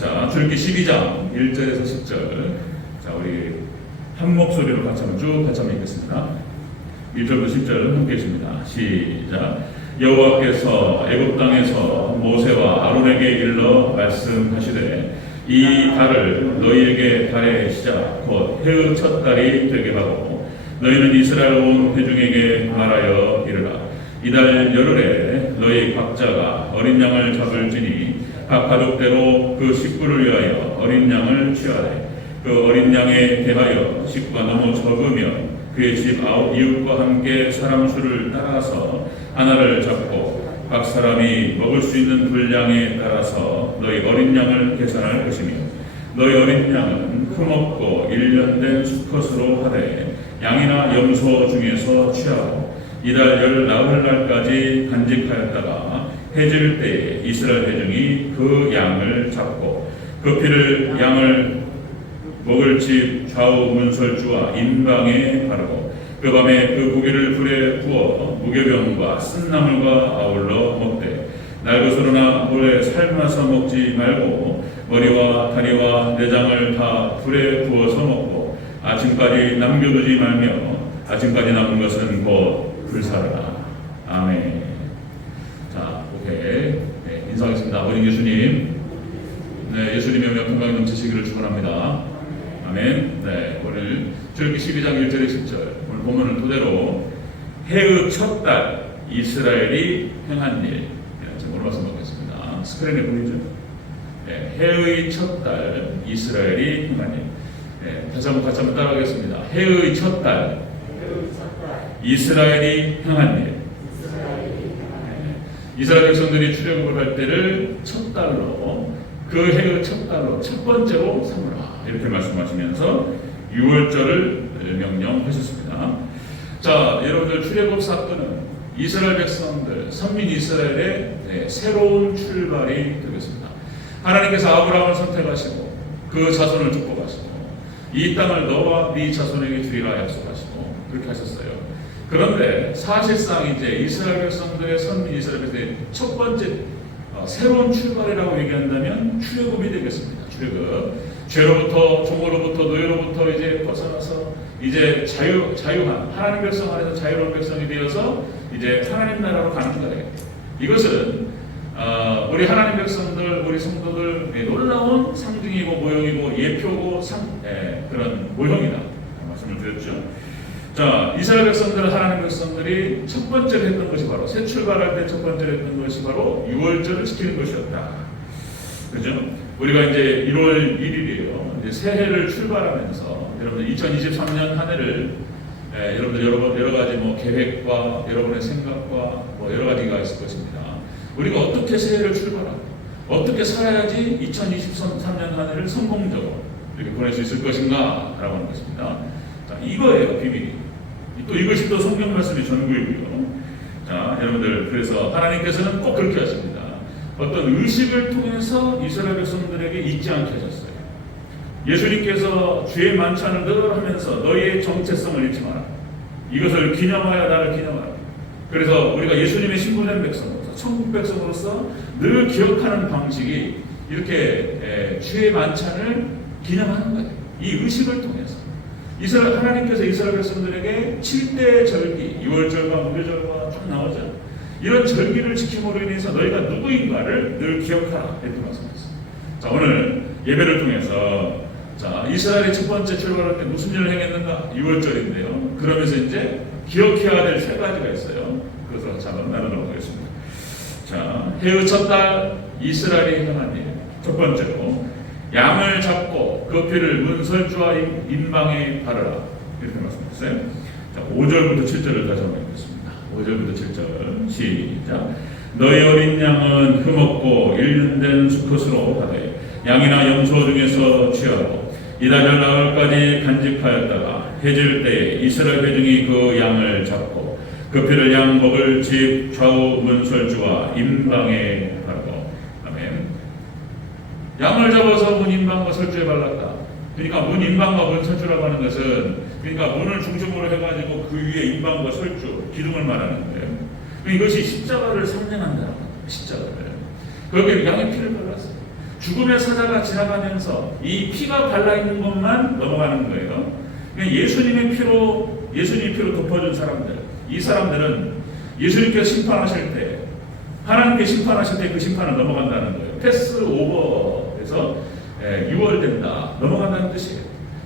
자, 출애굽기 12장 1절에서 10절. 자, 우리 한 목소리로 같이 한번 읽겠습니다. 1절부터 10절 함께 읽습니다. 시작. 여호와께서 애굽 땅에서 모세와 아론에게 일러 말씀하시되 이 달을 너희에게 달의 시작 곧 해의 첫 달이 되게 하고 너희는 이스라엘 온 회중에게 말하여 이르라. 이달 열흘에 너희 각자가 어린 양을 잡을지니 각 가족대로 그 식구를 위하여 어린 양을 취하되 그 어린 양에 대하여 식구가 너무 적으면 그의 집 아홉 이웃과 함께 사람 수를 따라서 하나를 잡고 각 사람이 먹을 수 있는 분량에 따라서 너희 어린 양을 계산할 것이며 너희 어린 양은 흠없고 1년 된 수컷으로 하되 양이나 염소 중에서 취하고 이달 열 나흘날까지 간직하였다가 해질 때에 이스라엘 회중이 그 양을 잡고 그 피를 양을 먹을 집 좌우 문설주와 인방에 바르고 그 밤에 그 고기를 불에 구워 무교병과 쓴나물과 아울러 먹되 날것으로나 오래 삶아서 먹지 말고 머리와 다리와 내장을 다 불에 구워서 먹고 아침까지 남겨두지 말며 아침까지 남은 것은 곧 불사르라. 아멘. 자, 오케이. 네, 인사하겠습니다. 아버지 예수님. 네, 예수님의 명평강이 넘치시기를 축원합니다. 아멘. 네, 오늘 출애굽기 12장 1절에 10절 오늘 본문을 토대로 해의 첫 달 이스라엘이 행한 일 제가 오늘 말씀드리겠습니다. 스크린에 보이죠? 네, 해의 첫 달 이스라엘이 행한 일. 네, 다시 한번 따라하겠습니다. 해의 첫 달 이스라엘이 행한 일. 네, 이스라엘 백성들이 출애굽을 할 때를 첫 달로 그 해의 첫 달로 첫 번째로 삼으라 이렇게 말씀하시면서 6월절을 명령하셨습니다. 자, 여러분들 출애굽 사건은 이스라엘 백성들 선민 이스라엘의 새로운 출발이 되겠습니다. 하나님께서 아브라함을 선택하시고 그 자손을 축복하시고 이 땅을 너와 네 자손에게 주리라 약속하시고 그렇게 하셨어요. 그런데 사실상 이제 이스라엘 백성들의 선민 이스라엘 백성들의 첫 번째 새로운 출발이라고 얘기한다면 출애굽이 되겠습니다. 출애굽. 죄로부터 종으로부터 노예로부터 이제 벗어나서 이제 자유한 하나님 백성 안에서 자유로운 백성이 되어서 이제 하나님 나라로 가는 거예요. 이것은 우리 하나님 백성들, 우리 성도들 놀라운 상징이고 모형이고 예표고 그런 모형이다 말씀을 드렸죠. 자, 이스라엘 백성들, 하나님 백성들이 첫 번째로 했던 것이 바로 새 출발할 때 첫 번째로 했던 것이 바로 6월절을 지키는 것이었다. 그죠? 우리가 이제 1월 1일이에요. 이제 새해를 출발하면서 여러분들 2023년 한 해를 여러분들 여러 가지 뭐 계획과 여러분의 생각과 뭐 여러 가지가 있을 것입니다. 우리가 어떻게 새해를 출발하고 어떻게 살아야지 2023년 한 해를 성공적으로 이렇게 보낼 수 있을 것인가 라고 하는 것입니다. 자, 이거예요, 비밀이. 또 이것이 또 성경 말씀의 전부이고요. 자, 여러분들 그래서 하나님께서는 꼭 그렇게 하십니다. 어떤 의식을 통해서 이스라엘 백성들에게 잊지 않게 하셨어요. 예수님께서 주의 만찬을 늘 하면서 너희의 정체성을 잊지 마라. 이것을 기념하여 나를 기념하라. 그래서 우리가 예수님의 신부된 백성으로서 천국 백성으로서 늘 기억하는 방식이 이렇게 주의 만찬을 기념하는 거예요. 이 의식을 통해서. 하나님께서 이스라엘 백성들에게 7대 절기, 6월절과 무교절과 쭉 나오죠. 이런 절기를 지킴으로 인해서 너희가 누구인가를 늘 기억하라 이렇게 말씀하셨습니다. 자, 오늘 예배를 통해서 자, 이스라엘의 첫 번째 출발할 때 무슨 일을 행했는가? 6월절인데요. 그러면서 이제 기억해야 될 세 가지가 있어요. 그래서 잠깐 나누도록 하겠습니다. 자, 해의 첫 달 이스라엘이 행한 일. 첫 번째로 양을 잡고 그 피를 문설주와 인방에 바르라 이렇게 말씀하셨어요. 자, 5절부터 7절을 다시 한번 읽겠습니다. 5절부터 7절 시작. 너희 어린 양은 흠없고 1년 된 수컷으로 하되 양이나 염소 중에서 취하고 이달 열 나흘까지 간직하였다가 해질 때에 이스라엘 회중이 그 양을 잡고 그 피를 양 먹을 집 좌우 문설주와 인방에 바르고. 아멘. 양을 잡아서 문 인방과 설주에 발랐다. 그러니까 문 인방과 문 설주라고 하는 것은 그러니까 문을 중심으로 해가지고 그 위에 인방과 설주 기둥을 말하는 거예요. 이것이 십자가를 상징한다는 거예요. 십자가를. 그렇게 양의 피를 발랐어요. 죽음의 사자가 지나가면서 이 피가 발라있는 것만 넘어가는 거예요. 그러니까 예수님의 피로 덮어준 사람들, 이 사람들은 예수님께서 심판하실 때, 하나님께 심판하실 때 그 심판을 넘어간다는 거예요. 패스 오버에서 유월된다, 넘어간다는 뜻이에요.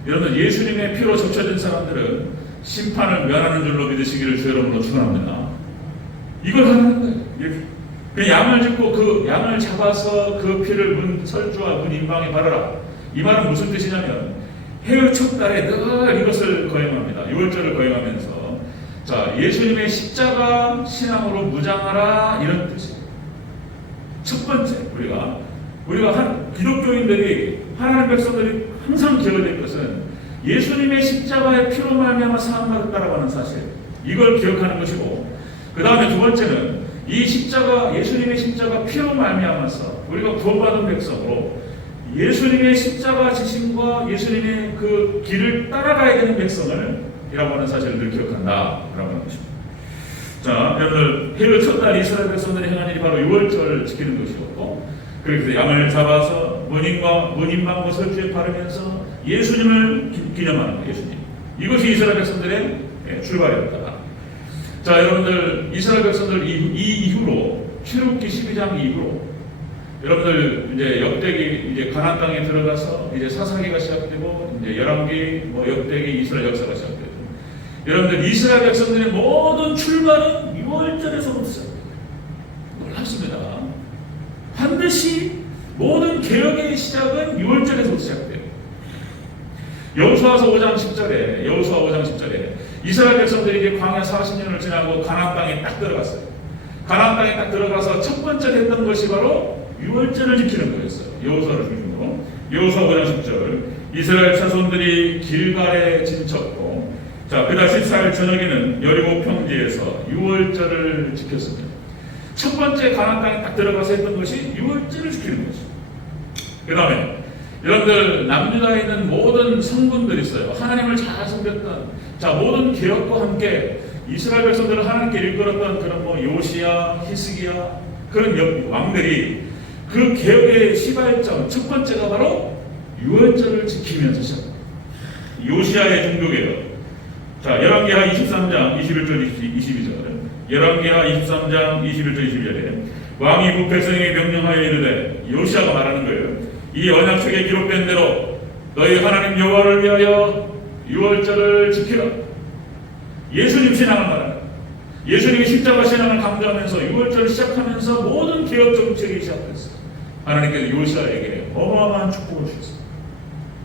여러분, 예수님의 피로 적셔진 사람들은 심판을 면하는 줄로 믿으시기를 주 여러분으로 축원합니다. 이걸 하는 거예요. 그 양을 짚고 그 양을 잡아서 그 피를 문 설주와 문 임방에 바르라. 이 말은 무슨 뜻이냐면 해의 첫 달에 늘 이것을 거행합니다. 유월절을 거행하면서 자, 예수님의 십자가 신앙으로 무장하라, 이런 뜻이에요. 첫 번째, 우리가 기독교인들이, 하나님 백성들이 항상 기억해야 될 것은 예수님의 십자가의 피로 말미암아 사함받았다라고 하는 사실, 이걸 기억하는 것이고, 그 다음에 두 번째는 이 십자가, 예수님의 십자가 피로 말미암아서 우리가 구원받은 백성으로 예수님의 십자가 지심과 예수님의 그 길을 따라가야 되는 백성을 이라고 하는 사실을 늘 기억한다라고 하는 것입니다. 자, 여러분들, 해의 첫날 이스라엘 백성들이 행한 일이 바로 유월절을 지키는 것이었고, 그렇게 양을 잡아서 문임방과 설주에 바르면서 예수님을 기념하는 거예요. 예수님. 이것이 이스라엘 백성들의 출발이었다. 자, 여러분들, 이스라엘 백성들 이 이후로, 출애굽기 12장 이후로 여러분들 이제 역대기, 이제 가나안 땅에 들어가서 이제 사사기가 시작되고, 이제 열왕기, 역대기, 이스라엘 역사가 시작되고, 여러분들 이스라엘 백성들의 모든 출발은 유월절에서부터 시작돼요. 놀랍습니다. 반드시 모든 개혁의 시작은 유월절에서부터 시작돼요. 여호수아서 5장 10절에 이스라엘 백성들이 이제 광야 40년을 지나고 가나안 땅에 딱 들어갔어요. 가나안 땅에 딱 들어가서 첫 번째 했던 것이 바로 유월절을 지키는 거였어요. 여호수아를 중심으로. 여호수아 5장 10절, 이스라엘 자손들이 길갈에 진쳤고, 자, 그달 14일 저녁에는 여리고 평지에서 유월절을 지켰습니다. 첫 번째 가나안 땅에 딱 들어가서 했던 것이 유월절을 지키는 것이죠. 그 다음에 여러분들, 남유다에 있는 모든 성군들이 있어요. 하나님을 잘 섬겼던, 자, 모든 개혁과 함께 이스라엘 백성들을 하나님께 이끌었던 그런 요시야, 히스기야, 그런 왕들이 그 개혁의 시발점 첫 번째가 바로 유월절을 지키면서 시작합니다. 요시야의 종교개혁. 자, 열왕기하 23장 21절 22절. 열왕기하 23장 21절 22절에 왕이 그 백성에게 명령하여 이르되, 요시야가 말하는 거예요. 이 언약책에 기록된 대로 너희 하나님 여호와를 위하여 유월절을 지키라. 예수님 신앙을 말하는, 예수님의 십자가 신앙을 강조하면서 유월절을 시작하면서 모든 개혁 정책이 시작됐어요. 하나님께서 요시야에게 어마어마한 축복을 주셨어요.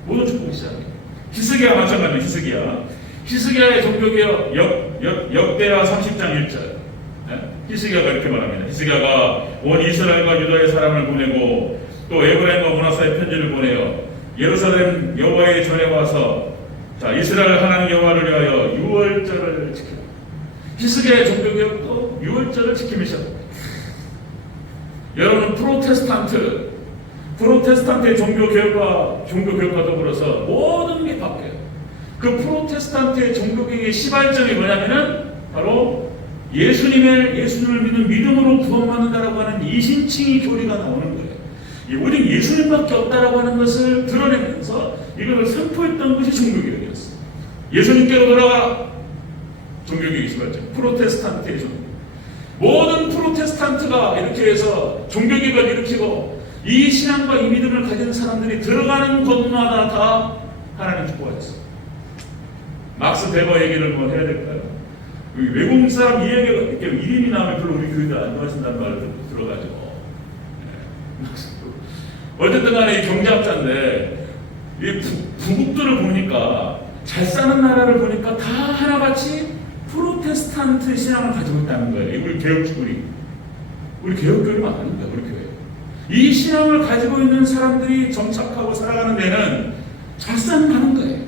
모든 축복이 시작해요. 히스기야 마찬가지입니다. 히스기야의 종교개혁 역대하 30장 1절. 히스기야가 이렇게 말합니다. 히스기야가 온 이스라엘과 유다의 사람을 보내고 또 에브라임과 므낫사의 편지를 보내어 예루살렘 여호와의 전에 와서, 자, 이스라엘 하나님 여호와를 위하여 유월절을 지키라. 히스기야의 종교개혁도 유월절을 지키기 시작합니다. 여러분, 프로테스탄트의 종교개혁과 더불어서 모든 게 바뀌어요. 그 프로테스탄트의 종교개혁의 시발점이 뭐냐면은 바로 예수님을 믿는 믿음으로 구원받는다라고 하는 이신칭의 교리가 나오는 거예요. 오직 예수님밖에 없다라고 하는 것을 드러내면서 이것을 선포했던 것이 종교개혁이었어요. 예수님께로 돌아가. 종교개혁의 시발점. 프로테스탄트의 종교. 모든 프로테스탄트가 이렇게 해서 종교개혁을 일으키고 이 신앙과 이 믿음을 가진 사람들이 들어가는 곳마다 다 하나님 축복하셨어요. 막스 베버 얘기를 뭐 해야 될까요? 외국 사람 이야기가 이렇게 이름이 나오면 별로 우리 교회들 안 좋아하신다는 말을 들어가지고. 어쨌든 간에 이 경제학자인데, 이 부국들을 보니까, 잘 사는 나라를 보니까 다 하나같이 프로테스탄트 신앙을 가지고 있다는 거예요. 우리 개혁교회 맞는 거예요, 우리 교회. 이 신앙을 가지고 있는 사람들이 정착하고 살아가는 데는 잘 사는 거예요.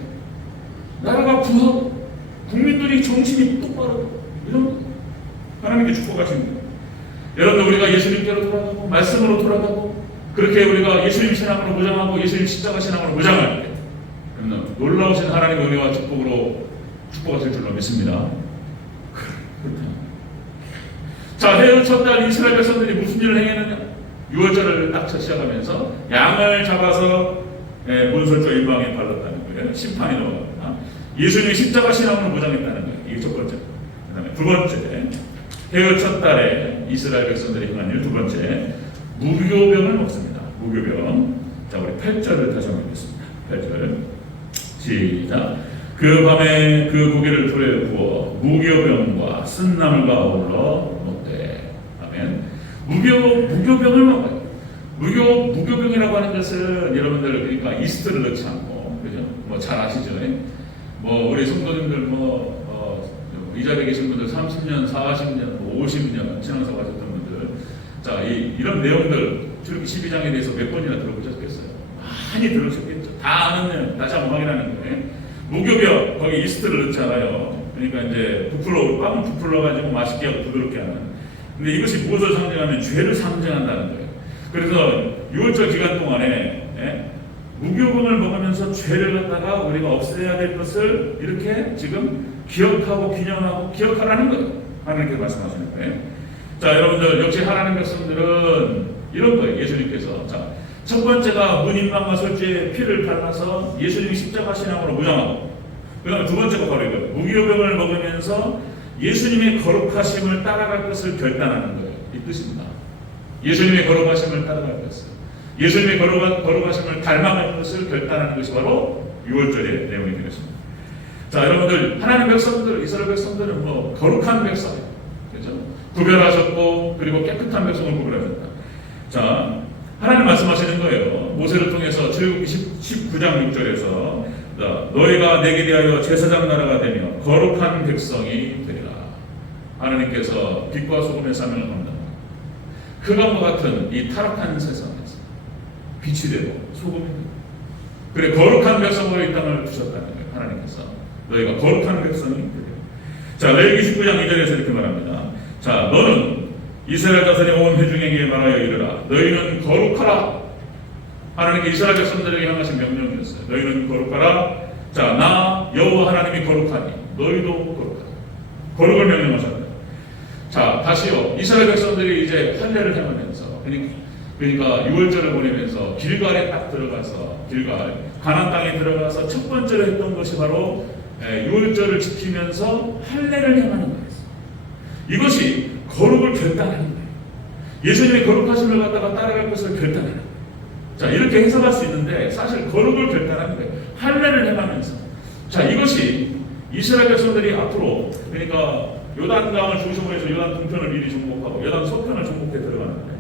나라가 부하고, 국민들이 정신이 똑바로, 이런 하나님께 축복하십니다. 여러분, 우리가 예수님께로 돌아가고, 말씀으로 돌아가고, 그렇게 우리가 예수님 신앙으로 무장하고 예수님 십자가 신앙으로 무장할 때 놀라우신 하나님의 은혜와 축복하실 줄로 믿습니다. 자, 해의 첫달 이스라엘 백성들이 무슨 일을 행했느냐? 유월절을 딱 시작하면서 양을 잡아서 문설주 일방에 발랐다는 거예요. 심판이 넘어갑니다. 예수님이 십자가 신앙으로 무장했다는 거예요. 이게 첫 번째. 그 다음에 두 번째, 해의 첫 달에 이스라엘 백성들이 행한 일 두 번째, 무교병을 먹습니다. 무교병. 자, 우리 8절을 다시 한번 읽겠습니다. 8절. 시작. 그 밤에 그 고기를 불에 구워 무교병과 쓴나물과 어울러 먹되. 아멘. 무교병을 먹어요. 무교병이라고 하는 것은 여러분들 그러니까 이스트를 넣지 않고, 그죠? 뭐 잘 아시죠? 뭐 우리 성도님들 이 자리에 계신 분들 30년, 40년, 50년 신앙생활 하셨던 분들, 자, 이런 내용들 출애굽기 12장에 대해서 몇 번이나 들어보셨겠어요? 많이 들으셨겠죠. 다 아는 내용, 다시 한번 확인하는 거예요. 무교병, 거기 이스트를 넣잖아요. 그러니까 이제 빵을 부풀러가지고 맛있게 하고 부드럽게 하는. 근데 이것이 무엇을 상징하면 죄를 상징한다는 거예요. 그래서 6월절 기간 동안에 무교병을 먹으면서 죄를 갖다가 우리가 없애야 될 것을 이렇게 지금 기억하고 기념하고 기억하라는 거예요. 하나님께서 말씀하시는 거예요. 자, 여러분들 역시 하나님 백성들은 이런 거예요. 예수님께서 첫 번째가 문인방과 설주에 피를 발라서 예수님이 십자가 신앙으로 무장하고, 그 다음에 두 번째가 바로 이거예요. 무교병을 먹으면서 예수님의 거룩하심을 따라갈 것을 결단하는 거예요. 이 뜻입니다. 예수님의 거룩하심을 따라갈 것을, 예수님의 거룩하심을 닮아갈 것을 결단하는 것이 바로 6월절의 내용이 되겠습니다. 자, 여러분들 하나님 백성들, 이스라엘 백성들은 뭐 거룩한 백성이에요. 그렇죠? 구별하셨고 그리고 깨끗한 백성을 구별하셨다. 자, 하나님 말씀하시는 거예요. 모세를 통해서 출애굽기 19장 6절에서 너희가 내게 대하여 제사장 나라가 되며 거룩한 백성이 되리라. 하나님께서 빛과 소금의 사명을 합니다. 흑암과 같은 이 타락한 세상에서 빛이 되고 소금이 되고, 그래 거룩한 백성으로 이 땅을 두셨다는 거예요. 하나님께서 너희가 거룩한 백성이 되리라. 자, 레위기 19장 2절에서 이렇게 말합니다. 자, 너는 이스라엘 자손의 온 회중에게 말하여 이르라. 너희는 거룩하라. 하나님께 이스라엘 백성들에게 향하신 명령이었어요. 너희는 거룩하라. 자, 나 여호와 하나님이 거룩하니 너희도 거룩하라. 거룩을 명령하셨다. 자, 다시요. 이스라엘 백성들이 이제 할례를 행하면서, 그러니까 6월절을 보내면서 길갈에 딱 들어가서, 가나안 땅에 들어가서 첫 번째로 했던 것이 바로 6월절을 지키면서 할례를 행하는 거였어요. 이것이 거룩을 결단하는 거예요. 예수님의 거룩하심을 갖다가 따라갈 것을 결단하는 거예요. 자, 이렇게 해석할 수 있는데 사실 거룩을 결단하는 거예요. 할례를 행하면서. 자, 이것이 이스라엘 백성들이 앞으로, 그러니까 요단강을 중심으로 해서 요단 동편을 미리 정복하고 요단 서편을 정복해 들어가는데,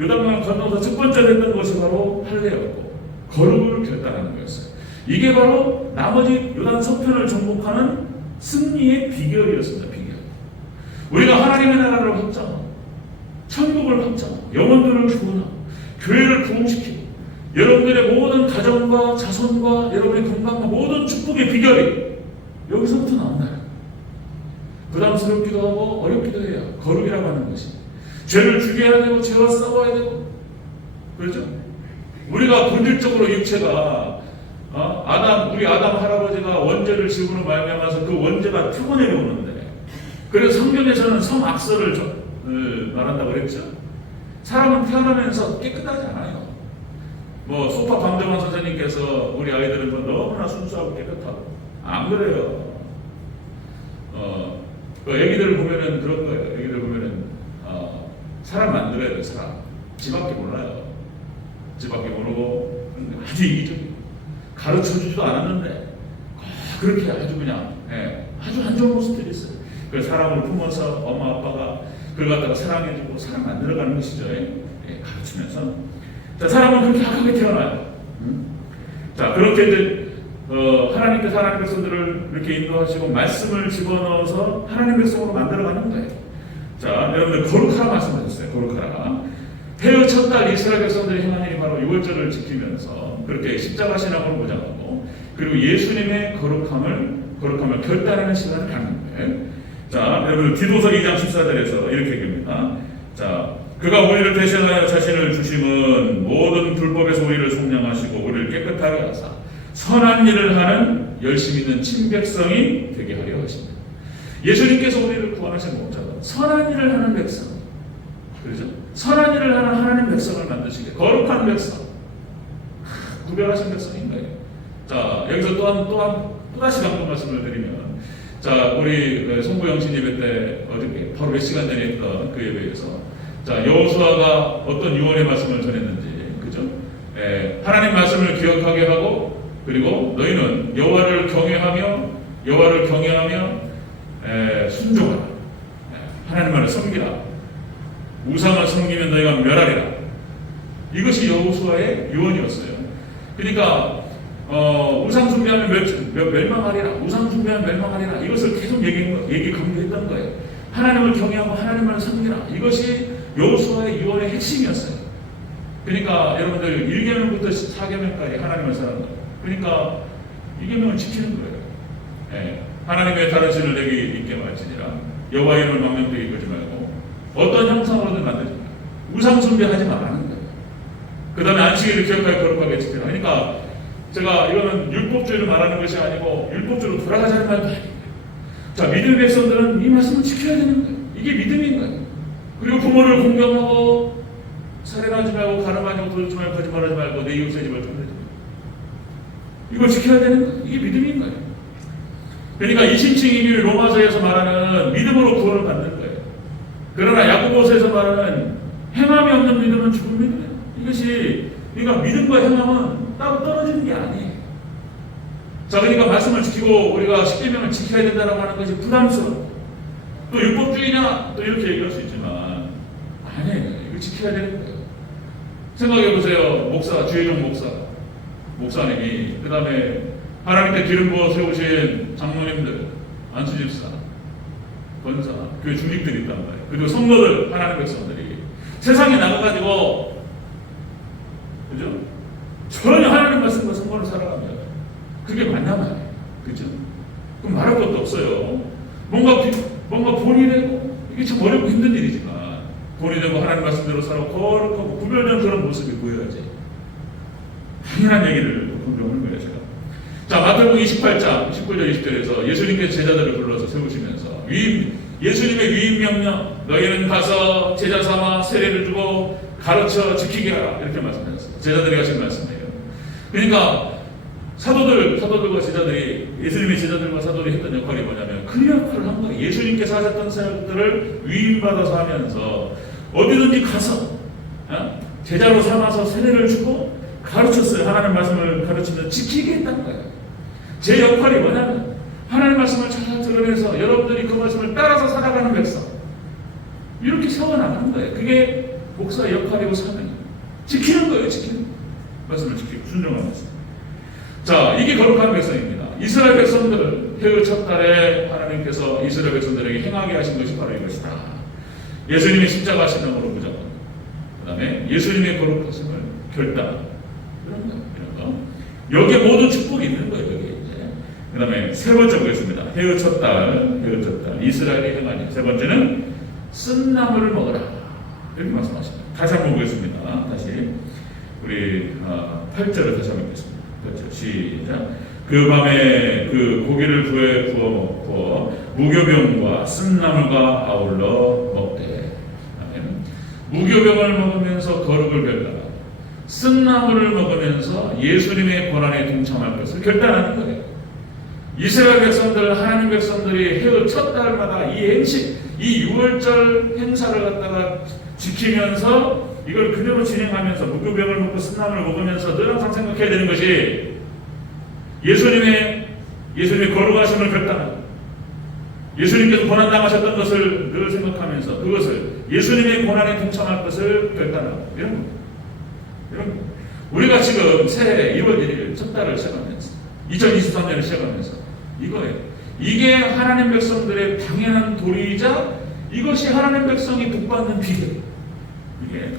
요단강을 건너서 첫 번째로 했던 것이 바로 할례였고 거룩을 결단하는 거였어요. 이게 바로 나머지 요단 서편을 정복하는 승리의 비결이었습니다. 비결. 우리가 하나님의 나라를 확장하고 천국을 확장하고 영혼들을 구원하고 교회를 부흥시키고 여러분들의 모든 가정과 자손과 여러분의 건강과 모든 축복의 비결이 여기서부터 나온다요. 부담스럽기도 하고 어렵기도 해요. 거룩이라고 하는 것이 죄를 죽여야 되고 죄와 싸워야 되고, 그렇죠? 우리가 본질적으로 육체가 우리 아담 할아버지가 원죄를 지으로 말미암아서 그 원죄가 표본에 오는데, 그래서 성경에서는 성악설을 말한다고 그랬죠. 사람은 태어나면서 깨끗하지 않아요. 뭐 소파 방정환 선생님께서 우리 아이들은 뭐 너무나 순수하고 깨끗하고, 안 그래요. 애기들을 보면은 그런 거예요. 애기들 보면은 사람 만들어야 돼요. 사람. 집밖에 몰라요. 집밖에 모르고 아주 이기적이고 가르쳐주지도 않았는데 그렇게 아주 그냥 아주 안 좋은 모습들이 있어요. 그래서 사람을 품어서 엄마 아빠가 그걸 갖다가 사랑해주고 사랑 만들어가는 것이죠. 가르치면서. 자, 사람은 그렇게 악하게 태어나요. 자, 그렇게 이제 하나님께서 하나님 백성들을 이렇게 인도하시고 말씀을 집어넣어서 하나님 백성으로 만들어가는 거예요. 자, 여러분들 거룩하라 말씀하셨어요. 거룩하라. 해의 첫 달 이스라엘 백성들이 행한 일이 바로 6월절을 지키면서 그렇게 십자가 신앙으로 무장하고, 그리고 예수님의 거룩함을 결단하는 시간을 갖는 거예요. 자, 여러분 디도서 2장 14절에서 이렇게 얘기합니다. 자, 그가 우리를 대신하여 자신을 주심은 모든 불법에서 우리를 속량하시고 우리를 깨끗하게 하사 선한 일을 하는 열심 있는 친백성이 되게 하려 하십니다. 예수님께서 우리를 구원하신 목적은 선한 일을 하는 백성, 그렇죠? 선한 일을 하는 하나님 백성을 만드시게 거룩한 백성, 구별하신 백성인 거예요. 자, 여기서 또다시 방금 말씀을 드리면, 자, 우리 송구 영신 예배 때 어저께 바로 몇 시간 전에 했던 그 예배에서, 자, 여호수아가 어떤 유언의 말씀을 전했는지, 그죠? 하나님 말씀을 기억하게 하고, 그리고 너희는 여호와를 경외하며 순종하라. 하나님만을 섬기라. 우상을 섬기면 너희가 멸하리라. 이것이 여호수아의 유언이었어요. 그러니까 우상 숭배하면 멸망하리라. 우상 숭배하면 멸망하리라. 이것을 계속 강조했던 거예요. 하나님을 경외하고 하나님만을 섬기라. 이것이 여호수아의 유언의 핵심이었어요. 그러니까 여러분들 1계명부터 4계명까지 하나님을 사랑하는 거예요. 그러니까 2계명을 지키는 거예요. 하나님의 다른 신을 내게 있게 말지니라. 여호와 이름을 망령되게 이끌지 말고 어떤 형상으로든 만들지 말고 우상 숭배하지 말라는 거예요. 그 다음에 안식일을 기억하여 거룩하게 지키라. 그러니까 제가 이거는 율법주의를 말하는 것이 아니고 율법주의로 돌아가자는 말도 아니에요. 자, 믿음의 백성들은 이 말씀을 지켜야 되는 거예요. 이게 믿음인 거예요. 그리고 부모를 공경하고 살인하지 말고 가늠하지 말고 도둑질 말고 거짓말하지 말고 내 이웃의 집을 쫓는 거예요. 이걸 지켜야 되는 거예요. 이게 믿음인 거예요. 그러니까 이신칭이 로마서에서 말하는 믿음으로 구원을 받는 거예요. 그러나 야고보서에서 말하는 행함이 없는 믿음은 죽은 믿음이에요. 이것이 그러니까 믿음과 행함은 따로 떨어지는 게 아니에요. 자, 그러니까 말씀을 지키고 우리가 십계명을 지켜야 된다고 하는 것이 부담스러워. 또 율법주의냐 또 이렇게 얘기할 수 있지만 아니에요. 이거 지켜야 되는 거예요. 생각해 보세요. 주혜종 목사님이 그 다음에 하나님께 기름 부어 세우신 장로님들, 안수집사, 권사, 교회 중직들이 있단 말이에요. 그리고 성도들, 하나님 백성들이 세상에 나가가지고, 그죠? 전혀 하나님 말씀과 성공을 살아가면 그게 맞나 말이에요. 그죠? 그럼 말할 것도 없어요. 뭔가 본이 되고, 이게 참 어렵고 힘든 일이지만, 본이 되고 하나님 말씀대로 살아고 거룩하고 구별된 그런 모습이 보여야지. 당연한 얘기를 분명한 거예요, 제가. 자, 마태복음 28장 19절 20절에서 예수님께서 제자들을 불러서 세우시면서 예수님의 위임 명령, 너희는 가서 제자 삼아 세례를 주고 가르쳐 지키게 하라, 이렇게 말씀하셨어요. 제자들이 하신 말씀이에요. 그러니까 사도들과 제자들이, 예수님의 제자들과 사도들이 했던 역할이 뭐냐면 그 역할을 한 거예요. 예수님께서 하셨던 사역들을 위임받아서 하면서 어디든지 가서 제자로 삼아서 세례를 주고 가르쳤어요. 하나님 말씀을 가르치면서 지키게 했다는 거예요. 제 역할이 뭐냐면 하나님 말씀을 잘 드러내서 여러분들이 그 말씀을 따라서 살아가는 백성, 이렇게 세워나가는 거예요. 그게 목사의 역할이고 사명이에요. 지키는 거예요. 지키는 거예요. 말씀을 지키고 순종하면서. 자, 이게 거룩한 백성입니다. 이스라엘 백성들을 해의 첫 달에 하나님께서 이스라엘 백성들에게 행하게 하신 것이 바로 이것이다. 예수님의 십자가 신앙으로 무조건, 그 다음에 예수님의 거룩하심을 결단, 이런 거. 여기에 모든 축복이 있는 거예요. 여기 이제. 그 다음에 세 번째 보겠습니다. 해의 첫 달, 이스라엘이 행하니. 세 번째는 쓴나물을 먹어라, 이렇게 말씀하십니다. 다시 한번 보겠습니다. 다시 우리 8절을 다시 한번 보겠습니다. 그렇죠. 시작. 그 밤에 그 고기를 부에 구워 먹고 무교병과 쓴나물과 아울러 먹되. 아멘. 무교병을 먹으면서 거룩을 결단하고 쓴나물을 먹으면서 예수님의 고난에 동참할 것을 결단하는 거예요. 이스라엘 백성들, 하나님 백성들이 해의 첫 달마다 이 6월절 행사를 갖다가 지키면서 이걸 그대로 진행하면서 무교병을 먹고 쓴나물을 먹으면서 늘 항상 생각해야 되는 것이 예수님의 거룩하심을 결단하고 예수님께서 고난당하셨던 것을 늘 생각하면서 그것을 예수님의 고난에 동참할 것을 결단하고 이런 겁니다. 우리가 지금 새해 2월 1일 첫 달을 시작하면서 2023년을 시작하면서 이거예요. 이게 하나님 백성들의 당연한 도리이자 이것이 하나님 백성이 복받는 비결. 이게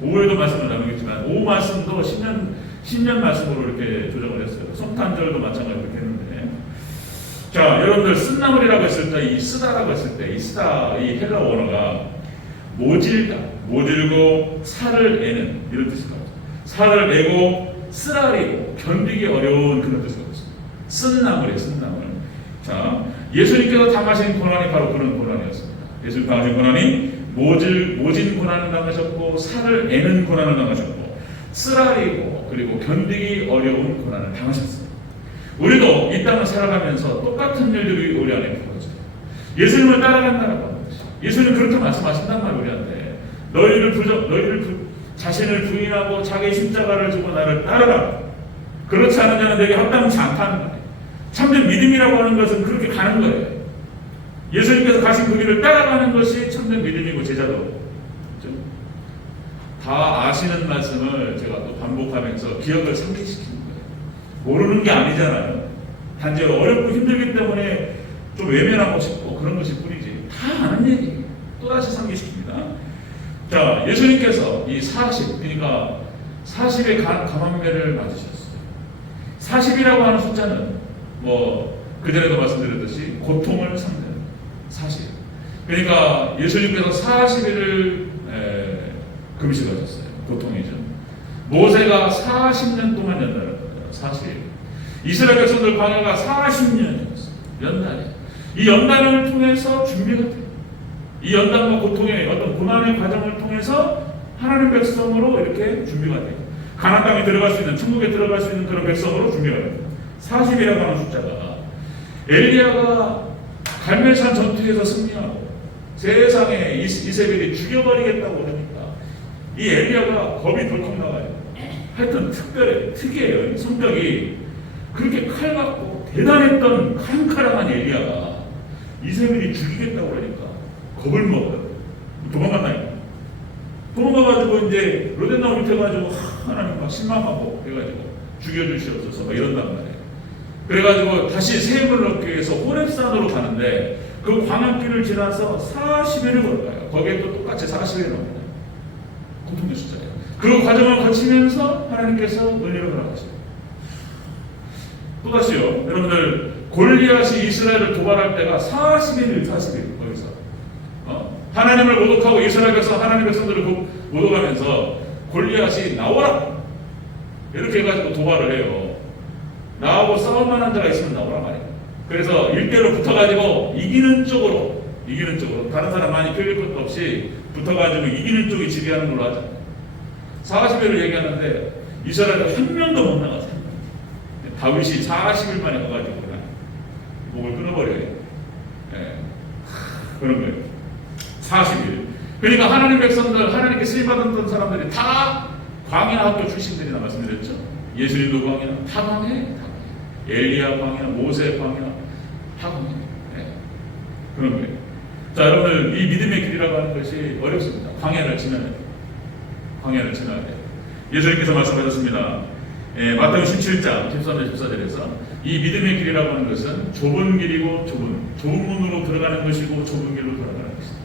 오후에도 말씀을 나누겠지만 오후 말씀도 신년 말씀으로 이렇게 조정을 했어요. 성탄절도 마찬가지로 이렇게 했는데, 자, 여러분들 쓴나물이라고 했을 때 이 쓰다라고 했을 때 이 쓰다, 이 헬라 원어가 모질고 살을 내는 이런 뜻이거든요. 살을 내고 쓰라리고 견디기 어려운 그런 뜻이거든요. 쓴나물이에요. 쓴나물. 자, 예수님께서 당하신 고난이 바로 그런 고난이었습니다. 예수님 당하신 고난이 모진 고난을 당하셨고 살을 애는 고난을 당하셨고 쓰라리고 그리고 견디기 어려운 고난을 당하셨어요. 우리도 이 땅을 살아가면서 똑같은 일들이 우리 안에 벌어져요. 예수님을 따라간다는 것이 예수님 그렇게 말씀하신단 말이에요. 우리한테 너희를 자신을 부인하고 자기 십자가를 지고 나를 따르라. 그렇지 않은 자는 내게 합당치 않다는 거예요. 참된 믿음이라고 하는 것은 그렇게 가는 거예요. 예수님께서 가신 그 길을 따라가는 것이 참된 믿음이고 제자도. 그렇죠? 다 아시는 말씀을 제가 또 반복하면서 기억을 상기시키는 거예요. 모르는 게 아니잖아요. 단지 어렵고 힘들기 때문에 좀 외면하고 싶고 그런 것일 뿐이지. 다 아는 얘기예요. 또다시 상기시킵니다. 자, 예수님께서 이 40, 그러니까 40의 가만매를 맞으셨어요. 40이라고 하는 숫자는 그전에도 말씀드렸듯이 고통을 상대하는 40. 그러니까 예수님께서 40일을 금식하셨어요. 고통이죠. 모세가 40년 동안 연단을 받아요. 40일. 이스라엘 백성들 광야가 40년이었어요. 연단이에요. 이 연단을 통해서 준비가 돼요. 이 연단과 고통의 어떤 고난의 과정을 통해서 하나님 백성으로 이렇게 준비가 돼요. 가나안 땅에 들어갈 수 있는, 천국에 들어갈 수 있는 그런 백성으로 준비가 됩니다. 40이라고 하는 숫자가 엘리야가 갈멜산 전투에서 승리하고 세상에 이세벨이 죽여버리겠다고 그러니까 이 엘리야가 겁이 덜컥 나와요. 하여튼 특이해요. 성격이 그렇게 칼 같고 대단했던 칼칼한 엘리야가 이세벨이 죽이겠다고 그러니까 겁을 먹어요. 도망갔나요? 도망가가지고 이제 로덴나무 밑에 가지고 하나님 막 실망하고 해가지고 죽여주시옵소서 막 이런단 말이에요. 그래가지고 다시 세임을 얻기 위해서 호렙산으로 가는데 그 광야길을 지나서 40일을 걸어가요. 거기에 또 똑같이 40일이 나옵니다. 고통의 숫자예요. 그 과정을 거치면서 하나님께서 은혜를 허락하시고 또다시요. 여러분들 골리앗이 이스라엘을 도발할 때가 40일 거기서 하나님을 모독하고 이스라엘 백성 하나님 백성들을 모독하면서 골리앗이 나오라 이렇게 해가지고 도발을 해요. 나하고 싸울 만한 자가 있으면 나오라 말이에요. 그래서 일대로 붙어가지고 이기는 쪽으로 다른 사람 많이 끌릴 것도 없이 붙어가지고 이기는 쪽이 지배하는 걸로 하죠. 40일을 얘기하는데 이스라엘은 한 명도 못 나갔어요. 다윗이 40일 만에 가가지고 목을 끊어버려요. 네. 그런 거예요. 40일. 그러니까 하나님 백성들, 하나님께 쓰임받았던 사람들이 다 광야 학교 출신들이나 말씀드렸죠. 예수님도 광야, 다 광야. 엘리야 광야, 모세 광야, 다 광야. 네. 그런 거예요. 자, 여러분들 이 믿음의 길이라고 하는 것이 어렵습니다. 광야를 지나야 돼요. 예수님께서 말씀하셨습니다. 마태복음 17장 13절 14절에서 이 믿음의 길이라고 하는 것은 좁은 길이고 좁은 문으로 들어가는 것이고 좁은 길로 들어가는 것이다.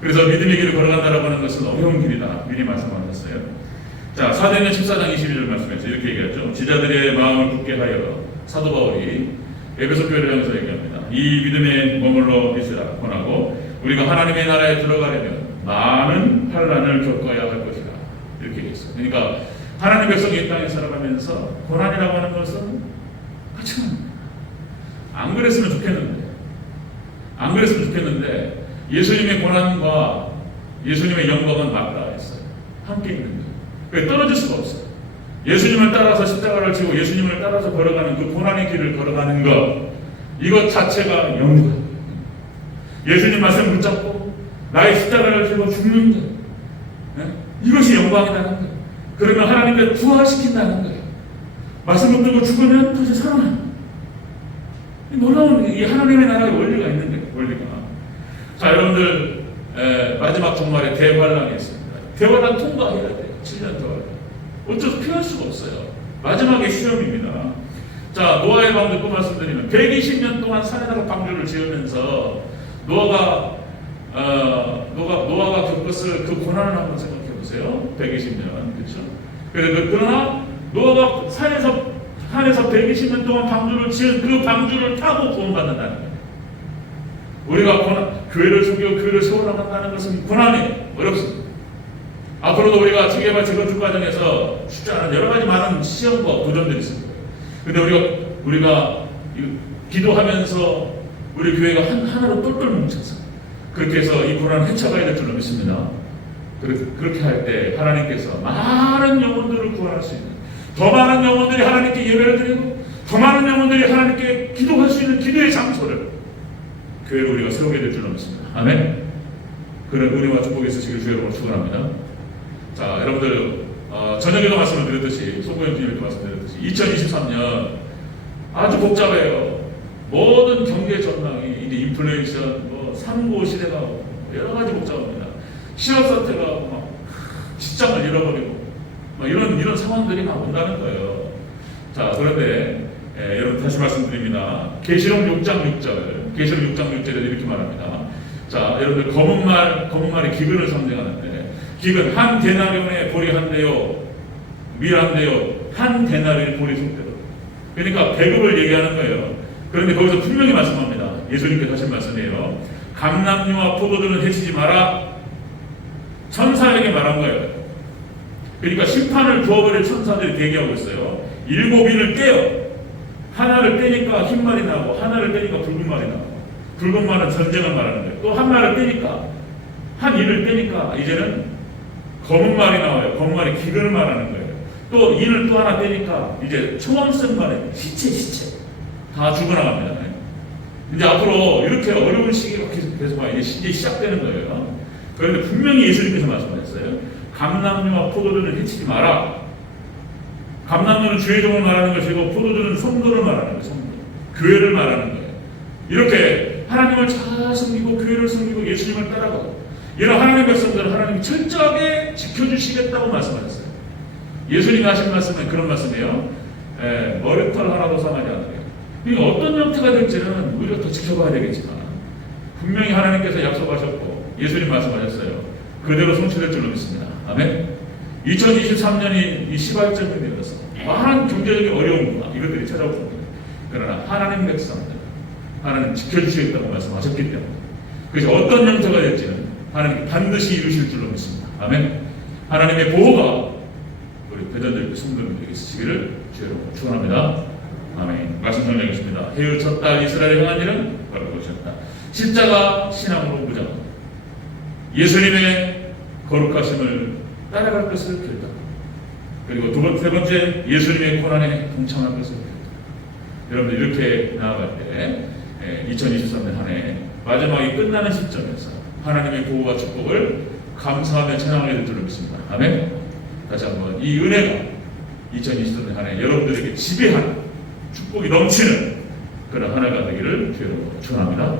그래서 믿음의 길을 걸어간다라고 하는 것은 어려운 길이다. 미리 말씀하셨어요. 자, 사도행전 14장 22절 말씀에서 이렇게 얘기하죠. 지자들의 마음을 굳게 하여 사도 바울이 에베소 교회를 향해서 얘기합니다. 이 믿음에 머물러 있으라 권하고 우리가 하나님의 나라에 들어가려면 많은 환난을 겪어야 할 것이다. 이렇게 얘기했어요. 그러니까 하나님 백성이 이 땅에 살아가면서 고난이라고 하는 것은 참 안 그랬으면 좋겠는데 예수님의 고난과 예수님의 영광은 맞닿아 있어요. 함께 있는 거예요. 떨어질 수가 없어요. 예수님을 따라서 십자가를 지고 예수님을 따라서 걸어가는 그 고난의 길을 걸어가는 것, 이것 자체가 영광이에요. 예수님 말씀 붙잡고 나의 십자가를 지고 죽는 것, 이것이 영광이라는 거예요. 그러면 하나님께 부활시킨다는 거예요. 말씀 붙들고 죽으면 다시 살아나요. 놀라운 이 하나님의 나라의 원리가 있는 거예요. 원리가. 자, 여러분들 마지막 종말에 대환란이 있습니다. 대환란 통과해야 돼요. 7년 동안. 어쩌서 피할 수가 없어요. 마지막에 시험입니다. 자, 노아의 방 듣고 말씀드리면 120년 동안 산에다가 방주를 지으면서 노아가 겪었을 그 고난을 한번 생각해 보세요. 120년. 그렇죠? 그러나 노아가 산에서 120년 동안 방주를 지은 그 방주를 타고 구원받는다는 거예요. 우리가 교회를 섬기고 교회를 세워나간다는 것은 고난이에요. 어렵습니다. 앞으로도 우리가 재개발 재건축 과정에서 쉽지 않은 여러 가지 많은 시험과 도전들이 있습니다. 그런데 우리가 기도하면서 우리 교회가 하나로 똘똘 뭉쳐서 그렇게 해서 이 고난을 헤쳐가야 될 줄로 믿습니다. 그렇게 할 때 하나님께서 많은 영혼들을 구원할 수 있는, 더 많은 영혼들이 하나님께 예배를 드리고 더 많은 영혼들이 하나님께 기도할 수 있는 기도의 장소를 교회로 우리가 세우게 될 줄로 믿습니다. 아멘. 그런 은혜와 축복이 있으시길 주의 이름으로 축원합니다. 자, 여러분들 저녁에도 말씀을 드렸듯이, 송구영 주님에도 말씀드렸듯이 2023년 아주 복잡해요. 모든 경제 전망이 이제 인플레이션, 삼고 시대가 여러 가지 복잡합니다. 실업 사태가 막 직장을 잃어버리고 막 이런 상황들이 막 온다는 거예요. 자, 그런데 여러분 다시 말씀드립니다. 계시록 6장 6절, 계시록 6장 6절에 이렇게 말합니다. 자, 여러분들 검은말이 기근을 상징하는데, 기근 한 데나리온에 보리 한 대요, 밀 한 대요, 한 데나리온에 보리 숭대로. 그러니까 배급을 얘기하는 거예요. 그런데 거기서 분명히 말씀합니다. 예수님께서 하신 말씀이에요. 감람류와 포도들은 해치지 마라. 천사에게 말한 거예요. 그러니까 심판을 부어버릴 천사들이 대기하고 있어요. 7인을 떼요. 하나를 떼니까 흰 말이 나고, 하나를 떼니까 붉은 말이 나고, 붉은 말은 전쟁을 말하는 거예요. 또 한 말을 떼니까, 한 인을 떼니까 이제는 검은 말이 나와요. 검은 말이 기근을 말하는 거예요. 또 인을 또 하나 떼니까 이제 초원성 말에 시체 다 죽어나갑니다. 이제 앞으로 이렇게 어려운 시기가 계속 이제 시작되는 거예요. 그런데 분명히 예수님께서 말씀하셨어요. 감람류와 포도주를 해치지 마라. 감람류는 주의 종을 말하는 것이고, 포도주는 성도를 말하는 거예요. 성도, 교회를 말하는 거예요. 이렇게 하나님을 잘 섬기고 교회를 섬기고 예수님을 따라가고 이런 하나님의 백성들은 하나님이 철저하게 지켜주시겠다고 말씀하셨어요. 예수님이 하신 말씀은 그런 말씀이에요. 머리털 하나도 상하지 않으려. 그러니까 어떤 형태가 될지는 우리가 더 지켜봐야 되겠지만, 분명히 하나님께서 약속하셨고 예수님 말씀하셨어요. 그대로 성취될 줄로 믿습니다. 아멘. 2023년이 이 시발점이 되어서 많은 경제적인 어려움과 이것들이 찾아올 겁니다. 그러나 하나님 백성들, 하나님 지켜주시겠다고 말씀하셨기 때문에, 그래서 어떤 형태가 될지는 하나님 반드시 이루실 줄로 믿습니다. 아멘. 하나님의 보호가 우리 배전들 성도님들에게 있으시기를 주여로 축원합니다. 아멘. 말씀 정리하겠습니다. 해의 첫 딸 이스라엘에 행한 일은 바로 그것이었다. 십자가 신앙으로 무장하고 예수님의 거룩하심을 따라갈 것을 결단. 그리고 세 번째, 예수님의 고난에 동참할 것을 결단. 여러분들 이렇게 나아갈 때 2023년 한 해 마지막이 끝나는 시점에서 하나님의 보호와 축복을 감사하며 찬양하게 될 줄로 믿습니다. 아멘. 다시 한번 이 은혜가 2023년 한 해 여러분들에게 지배하는 축복이 넘치는 그런 한 해가 되기를 주여로 축원합니다.